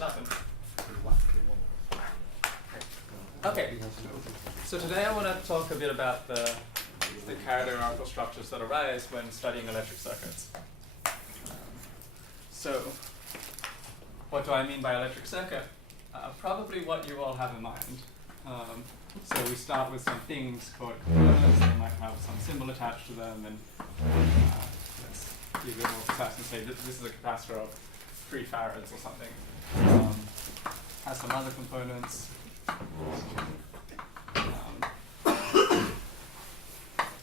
Nothing. Okay, so today I want to talk a bit about the categorical structures that arise when studying electric circuits. So, what do I mean by electric circuit? Probably what you all have in mind. So we start with some things called components. They might have some symbol attached to them, and let's be a bit more precise and say that this is a capacitor of 3 farads or something. Has some other components. I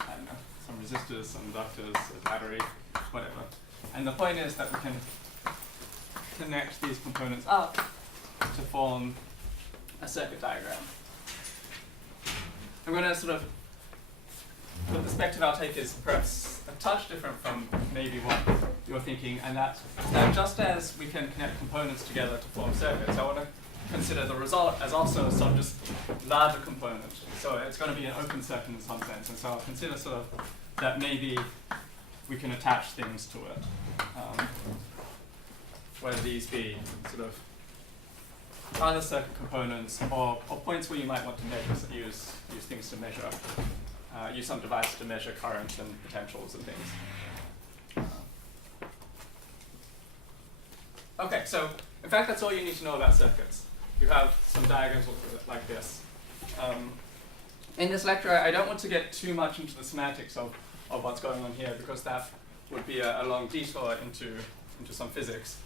don't know, some resistors, some inductors, a battery, whatever. And the point is that we can connect these components up to form a circuit diagram. I'm going to sort of, the perspective I'll take is perhaps a touch different from maybe what you're thinking, and that's that just as we can connect components together to form circuits, I want to consider the result as also some just larger component. So it's going to be an open circuit in some sense, and so I'll consider sort of that maybe we can attach things to it. Whether these be sort of other circuit components or points where you might want to measure, use things to measure, use some device to measure current and potentials and things. Okay, so in fact that's all you need to know about circuits. You have some diagrams like this. In this lecture, I don't want to get too much into the semantics of what's going on here, because that would be a long detour into some physics.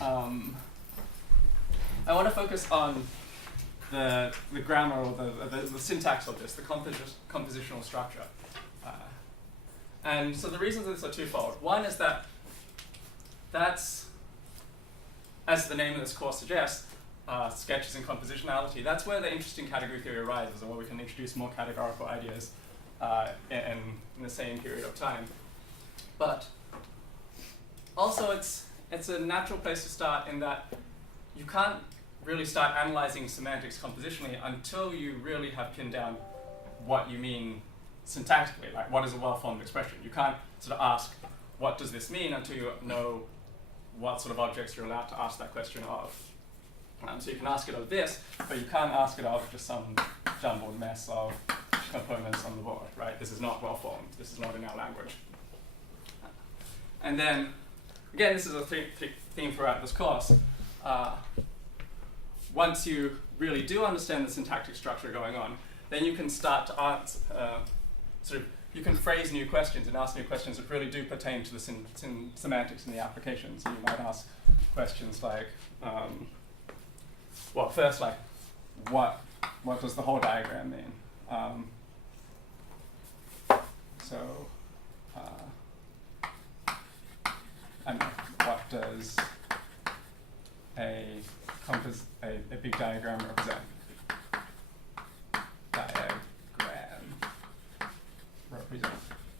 I want to focus on the grammar or the syntax of this, the compositional structure. And so the reasons for this are twofold. One is that that's, as the name of this course suggests, sketches in compositionality. That's where the interesting category theory arises, and where we can introduce more categorical ideas in the same period of time. But also it's a natural place to start in that you can't really start analyzing semantics compositionally until you really have pinned down what you mean syntactically, like what is a well-formed expression. You can't sort of ask, what does this mean, until you know what sort of objects you're allowed to ask that question of. So you can ask it of this, but you can't ask it of just some jumbled mess of components on the board, right? This is not well-formed. This is not in our language. And then, again, this is a theme throughout this course. Once you really do understand the syntactic structure going on, then you can start to answer, you can phrase new questions and ask new questions that really do pertain to the semantics in the application. So you might ask questions like, well, first, like, what does the whole diagram mean? What does a big diagram represent?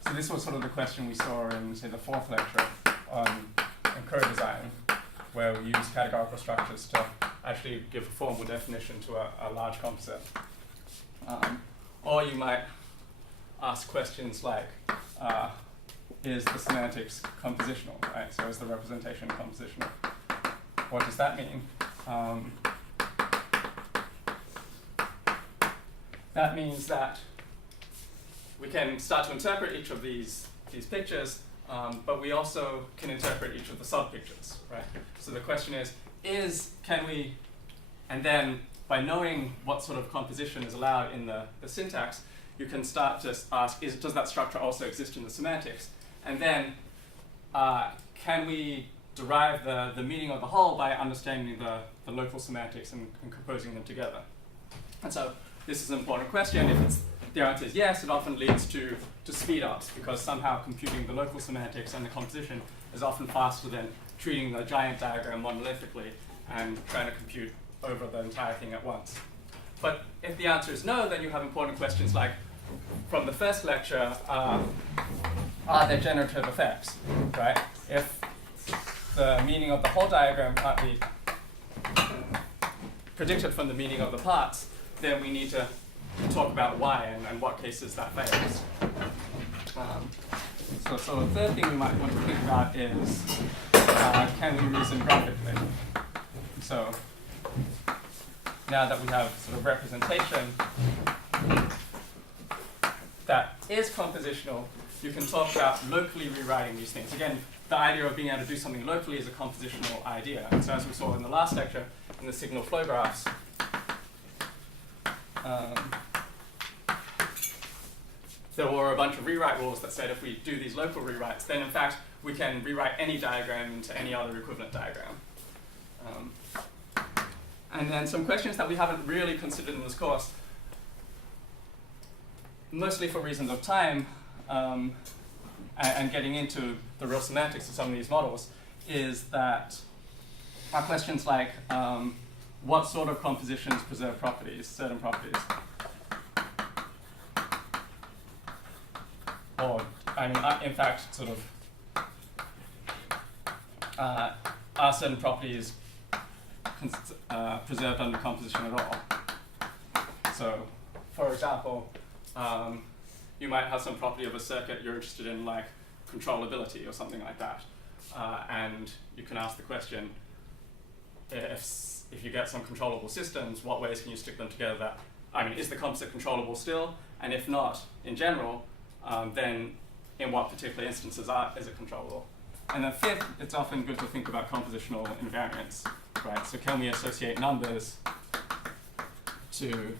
So this was sort of the question we saw in, say, the 4th lecture on co-design, where we use categorical structures to actually give a formal definition to a large composite. Or you might ask questions like, is the semantics compositional, right? So is the representation compositional? What does that mean? That means that we can start to interpret each of these pictures, but we also can interpret each of the sub-pictures, right? So the question is can we, and then by knowing what sort of composition is allowed in the syntax, you can start to ask, does that structure also exist in the semantics? And then can we derive the meaning of the whole by understanding the local semantics and composing them together? And so this is an important question. If the answer is yes, it often leads to speed-ups, because somehow computing the local semantics and the composition is often faster than treating the giant diagram monolithically and trying to compute over the entire thing at once. But if the answer is no, then you have important questions like, from the first lecture, are there generative effects, right? If the meaning of the whole diagram can't be predicted from the meaning of the parts, then we need to talk about why and what cases that fails. So the third thing we might want to think about is, can we reason graphically? So now that we have sort of representation that is compositional, you can talk about locally rewriting these things. Again, the idea of being able to do something locally is a compositional idea. And so as we saw in the last lecture, in the signal flow graphs, there were a bunch of rewrite rules that said if we do these local rewrites, then in fact we can rewrite any diagram into any other equivalent diagram. And then some questions that we haven't really considered in this course, mostly for reasons of time, and getting into the real semantics of some of these models, is that are questions like what sort of compositions preserve properties, certain properties? Or, I mean, in fact, sort of, are certain properties preserved under composition at all? So, for example, you might have some property of a circuit you're interested in, like controllability or something like that. And you can ask the question, if you get some controllable systems, what ways can you stick them together that, I mean, is the composite controllable still? And if not, in general, then in what particular instances is it controllable? And then fifth, it's often good to think about compositional invariants, right? So can we associate numbers to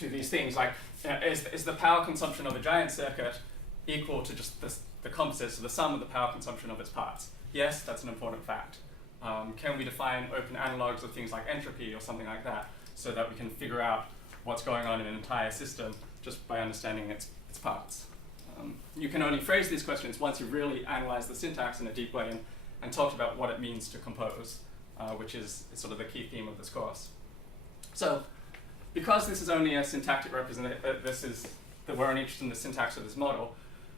these things? Like, is the power consumption of a giant circuit equal to just the composite, so the sum of the power consumption of its parts? Yes, that's an important fact. Can we define open analogs of things like entropy or something like that, so that we can figure out what's going on in an entire system just by understanding its parts? You can only phrase these questions once you've really analyzed the syntax in a deep way and talked about what it means to compose, which is sort of the key theme of this course. So, because this is only a syntactic representation, that we're only interested in the syntax of this model,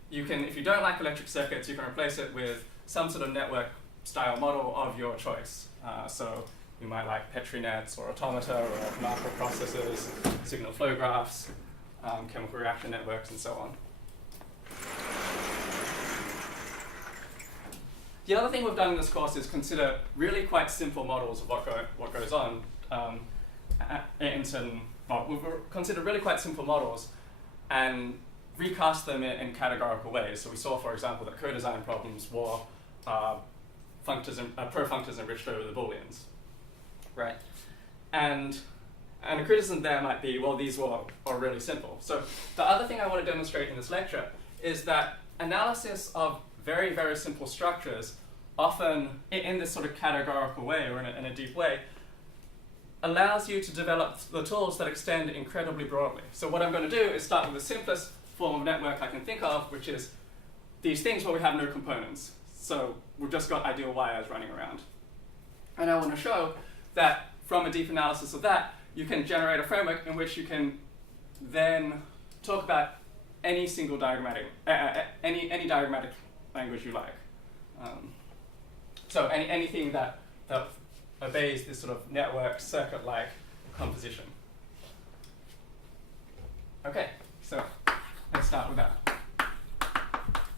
you can, if you don't like electric circuits, you can replace it with some sort of network style model of your choice. So you might like Petri nets or automata or microprocessors, signal flow graphs, chemical reaction networks, and so on. The other thing we've done in this course is consider really quite simple models of what goes on in certain, well, we've considered really quite simple models and recast them in categorical ways. So we saw, for example, that co-design problems were pro-functors enriched over the Booleans, right? And a criticism there might be, well, these are really simple. So the other thing I want to demonstrate in this lecture is that analysis of very, very simple structures, often in this sort of categorical way or in a deep way, allows you to develop the tools that extend incredibly broadly. So what I'm going to do is start with the simplest form of network I can think of, which is these things where we have no components. So we've just got ideal wires running around. And I want to show that from a deep analysis of that, you can generate a framework in which you can then talk about any single diagrammatic, any diagrammatic language you like. So anything that obeys this sort of network circuit-like composition. Okay, so let's start with that.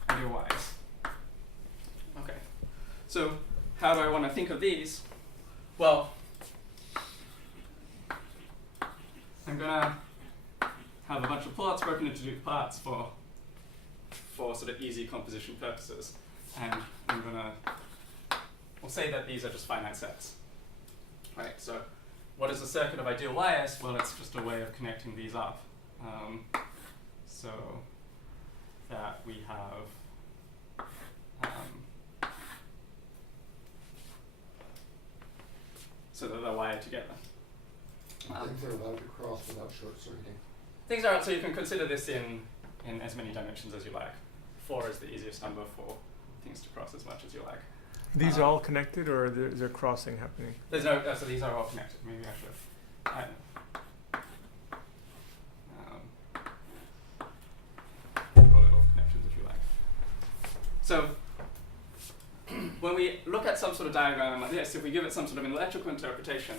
Ideal wires. Okay, so how do I want to think of these? Well, I'm going to have a bunch of plots broken into two parts for sort of easy composition purposes. And I'm going to, we'll say that these are just finite sets. Right, so what is a circuit of ideal wires? Well, it's just a way of connecting these up. So that we have so that they're wired together. Things are allowed to cross without short-circuiting. Things are, so you can consider this in as many dimensions as you like. 4 is the easiest number for things to cross as much as you like. These are all connected, or is there crossing happening? There's no, so these are all connected. Maybe I should have. Draw little connections if you like. So when we look at some sort of diagram like this, if we give it some sort of an electrical interpretation,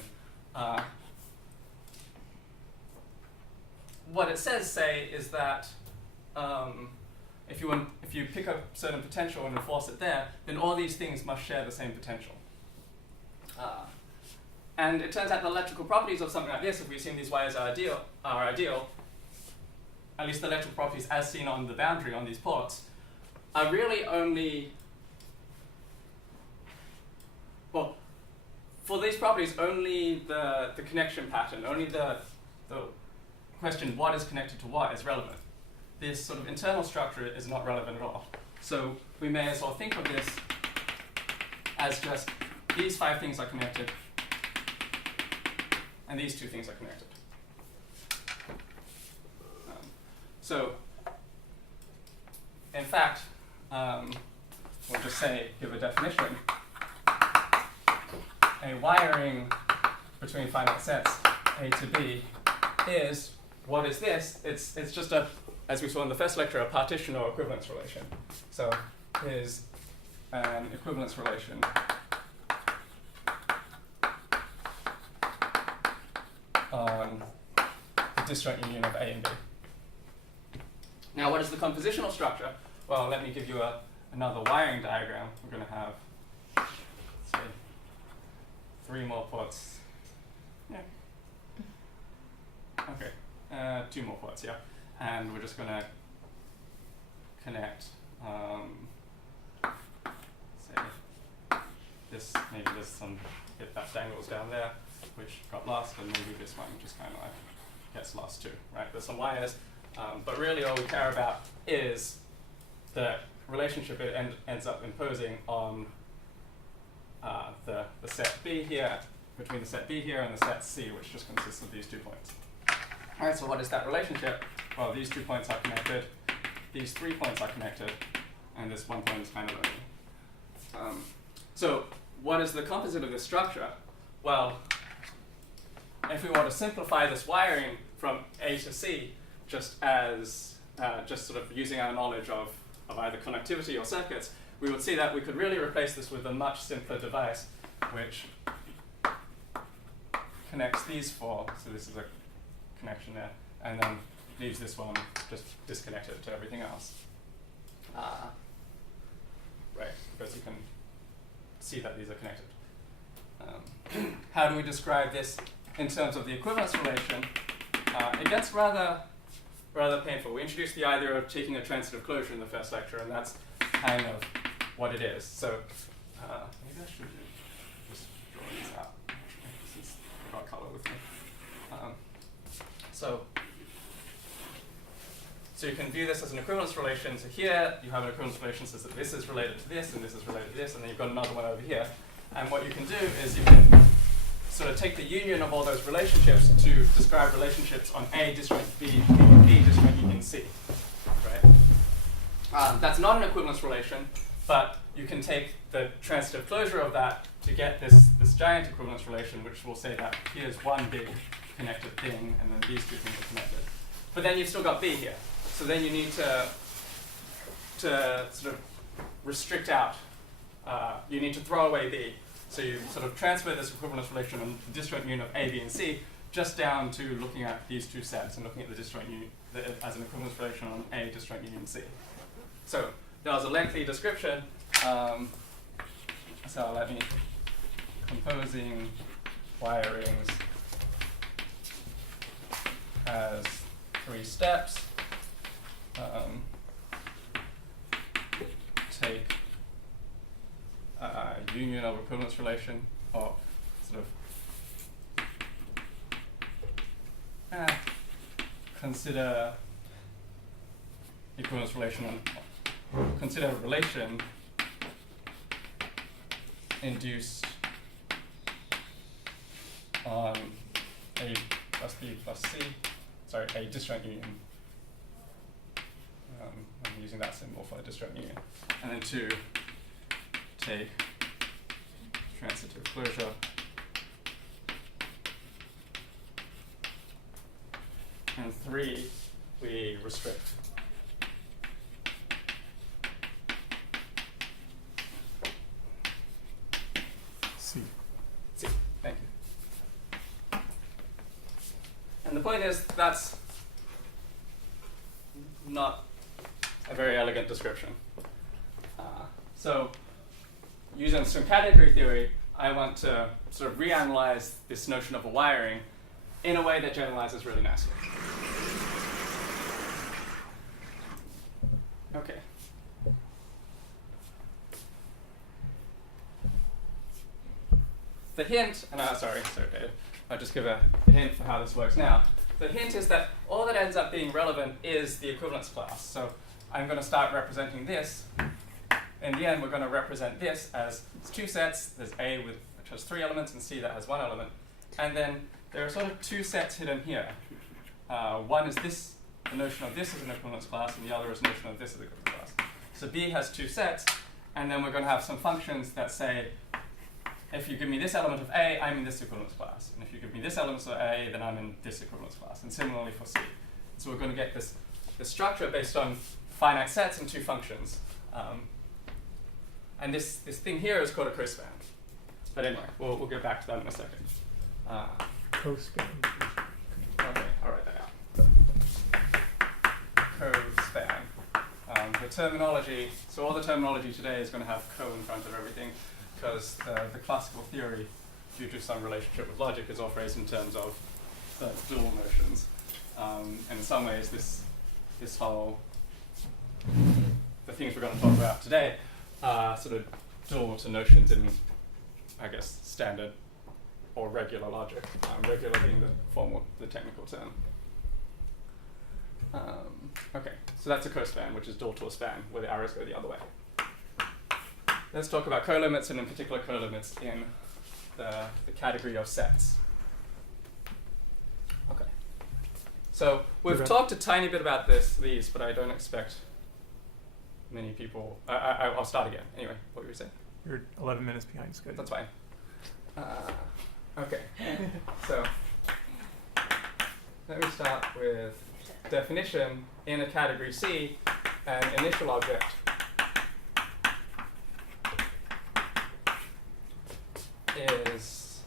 what it says, say, is that if you pick a certain potential and enforce it there, then all these things must share the same potential. And it turns out the electrical properties of something like this, if we assume these wires are ideal, at least the electrical properties as seen on the boundary on these ports, are really only, well, for these properties, only the connection pattern, only the question what is connected to what is relevant. This sort of internal structure is not relevant at all. So we may as well think of this as just these 5 things are connected, and these 2 things are connected. So in fact, we'll just say, give a definition. A wiring between finite sets A to B is, what is this? It's just a, as we saw in the first lecture, a partition or equivalence relation. So is an equivalence relation on the disjoint union of A and B. Now, what is the compositional structure? Well, let me give you another wiring diagram. We're going to have, let's say, 3 more ports. Yeah. Okay, 2 more ports, yeah. And we're just going to connect, say, this, maybe there's some bit that dangles down there, which got lost, and maybe this one just kind of like gets lost too, right? There's some wires, but really all we care about is the relationship it ends up imposing on the set B here, between the set B here and the set C, which just consists of these 2 points. All right, so what is that relationship? Well, these 2 points are connected, these 3 points are connected, and this 1 point is kind of lonely. So what is the composite of this structure? Well, if we want to simplify this wiring from A to C, just as just sort of using our knowledge of either connectivity or circuits, we would see that we could really replace this with a much simpler device, which connects these 4. So this is a connection there, and then leaves this one just disconnected to everything else. Right, because you can see that these are connected. How do we describe this in terms of the equivalence relation? It gets rather painful. We introduced the idea of taking a transitive closure in the first lecture, and that's kind of what it is. So maybe I should just draw these out, since I've got color with me. So you can view this as an equivalence relation. So here you have an equivalence relation that says that this is related to this, and this is related to this, and then you've got another one over here. And what you can do is you can sort of take the union of all those relationships to describe relationships on A disjoint B or B disjoint union C, right? That's not an equivalence relation, but you can take the transitive closure of that to get this giant equivalence relation, which will say that here's one big connected thing, and then these 2 things are connected. But then you've still got B here. So then you need to sort of restrict out, you need to throw away B. So you sort of transfer this equivalence relation on the disjoint union of A, B, and C just down to looking at these 2 sets and looking at the disjoint union as an equivalence relation on A disjoint union C. So that was a lengthy description. So let me, composing wirings has 3 steps. Take union of equivalence relation, or sort of consider equivalence relation consider a relation induced on A plus B plus C, sorry, a disjoint union. I'm using that symbol for a disjoint union. And then 2, take transitive closure. And 3, we restrict. C. C, thank you. And the point is, that's not a very elegant description. So using some category theory, I want to sort of reanalyze this notion of a wiring in a way that generalizes really nicely. Okay. The hint, and sorry, Dave, I'll just give a hint for how this works now. The hint is that all that ends up being relevant is the equivalence class. So I'm going to start representing this. In the end, we're going to represent this as two sets. There's A, which has 3 elements, and C that has 1 element. And then there are sort of 2 sets hidden here. One is this, the notion of this as an equivalence class, and the other is the notion of this as an equivalence class. So B has 2 sets, and then we're going to have some functions that say, if you give me this element of A, I'm in this equivalence class. And if you give me this element of A, then I'm in this equivalence class. And similarly for C. So we're going to get this structure based on finite sets and 2 functions. And this thing here is called a cospan. But anyway, we'll get back to that in a second. Cospan. Okay, I'll write that out. Cospan. The terminology, so all the terminology today is going to have co in front of everything, because the classical theory, due to some relationship with logic, is all phrased in terms of the dual notions. And in some ways, this whole, the things we're going to talk about today, sort of dual to notions in, I guess, standard or regular logic, regular being the technical term. Okay, so that's a cospan, which is dual to a span, where the arrows go the other way. Let's talk about colimits, and in particular colimits in the category of sets. Okay. So we've talked a tiny bit about these, but I don't expect many people. I'll start again. Anyway, what were you saying? You're 11 minutes behind schedule. That's fine. Okay. So let me start with definition. In a category C, an initial object is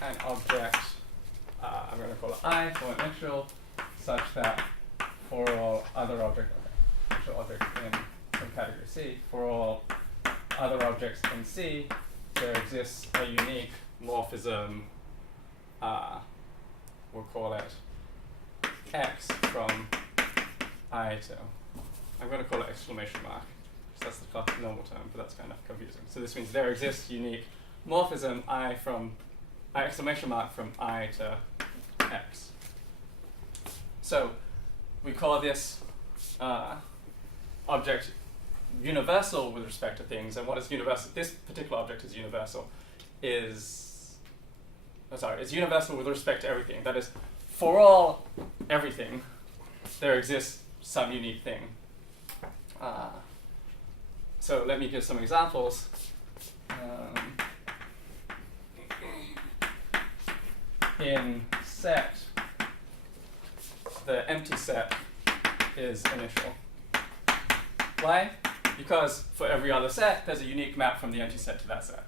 an object, I'm going to call it I for initial, such that for all other objects, initial object in category C, for all other objects in C, there exists a unique morphism, we'll call it X from I to, I'm going to call it exclamation mark. That's the classic normal term, but that's kind of confusing. So this means there exists unique morphism exclamation mark from I to X. So we call this object universal with respect to things. And what is universal? This particular object is universal. It's universal with respect to everything. That is, for all everything, there exists some unique thing. So let me give some examples. In set, the empty set is initial. Why? Because for every other set, there's a unique map from the empty set to that set.